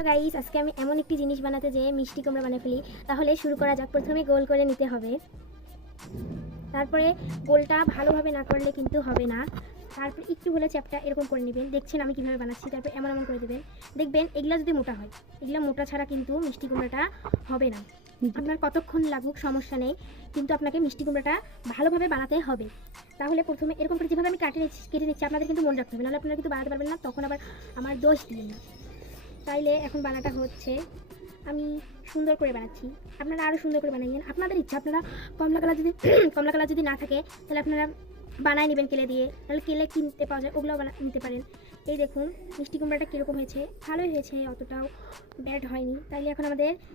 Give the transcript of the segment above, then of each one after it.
Hello guys, আজকে আমি এমন একটি জিনিস বানাতে যে মিষ্টি কুমড়া বানিয়ে ফেলি। তাহলে শুরু করা যাক। প্রথমে গোল করে নিতে হবে, তারপরে গোলটা ভালোভাবে না করলে কিন্তু হবে না। তারপর একটু হলে চ্যাপটা এরকম করে নেবেন। দেখছেন আমি কীভাবে বানাচ্ছি। তারপর এমন এমন করে দেবেন। দেখবেন এগুলা যদি মোটা হয়, এগুলা মোটা ছাড়া কিন্তু মিষ্টি কুমড়াটা হবে না। আপনার কতক্ষণ লাগুক সমস্যা নেই, কিন্তু আপনাকে মিষ্টি কুমড়াটা ভালোভাবে বানাতে হবে। তাহলে প্রথমে এরকম করে যেভাবে আমি কেটে নিচ্ছি আপনাদের কিন্তু মনে রাখতে হবে, নাহলে আপনারা কিন্তু বানাতে পারবেন না, তখন আবার আমার দোষ দিবেন না। তাইলে এখন বানাটা হচ্ছে, আমি সুন্দর করে বানাচ্ছি, আপনারা আরও সুন্দর করে বানাইবেন। আপনাদের ইচ্ছা, আপনারা কমলা কালার যদি কমলা কালার যদি না থাকে তাহলে আপনারা বানায় নেবেন কেলে দিয়ে, তাহলে কেলে কিনতে পাওয়া যায়, ওগুলোও নিতে পারেন। এই দেখুন মিষ্টি কুমড়াটা কীরকম হয়েছে, ভালোই হয়েছে, অতটাও ব্যাড হয়নি। তাইলে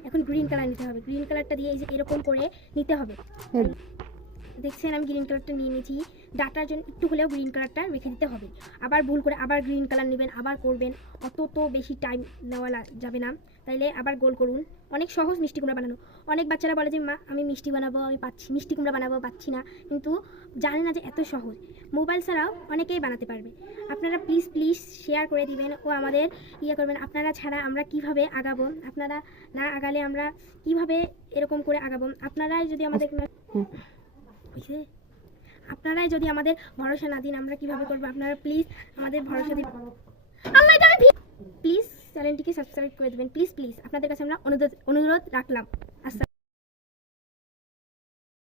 এখন গ্রিন কালার নিতে হবে। গ্রিন কালারটা দিয়ে এই যে এরকম করে নিতে হবে। দেখছেন আমি গ্রিন কালারটা নিয়ে নিয়েছি। ডাটার জন্য একটু হলেও গ্রিন কালারটা রেখে দিতে হবে। আবার ভুল করে আবার গ্রিন কালার নেবেন, আবার করবেন, অত তো বেশি টাইম নেওয়া যাবে না। তাইলে আবার গোল করুন। অনেক সহজ মিষ্টি কুমড়া বানানো। অনেক বাচ্চারা বলে যে মা আমি মিষ্টি বানাবো, আমি মিষ্টি কুমড়া বানাবো, পাচ্ছি না, কিন্তু জানে না যে এত সহজ। মোবাইল ছাড়াও অনেকেই বানাতে পারবে। আপনারা প্লিজ প্লিজ শেয়ার করে দিবেন ও আমাদের করবেন। আপনারা ছাড়া আমরা কিভাবে আগাবো, আপনারা না আগালে আমরা কিভাবে এরকম করে আগাবো। আপনারাই যদি আমাদের ভরসা না দিন আমরা কিভাবে করবো। আপনারা প্লিজ আমাদের ভরসা দিন। প্লিজ চ্যানেলটিকে সাবস্ক্রাইব করে দেবেন, প্লিজ প্লিজ আপনাদের কাছে আমরা অনুরোধ রাখলাম।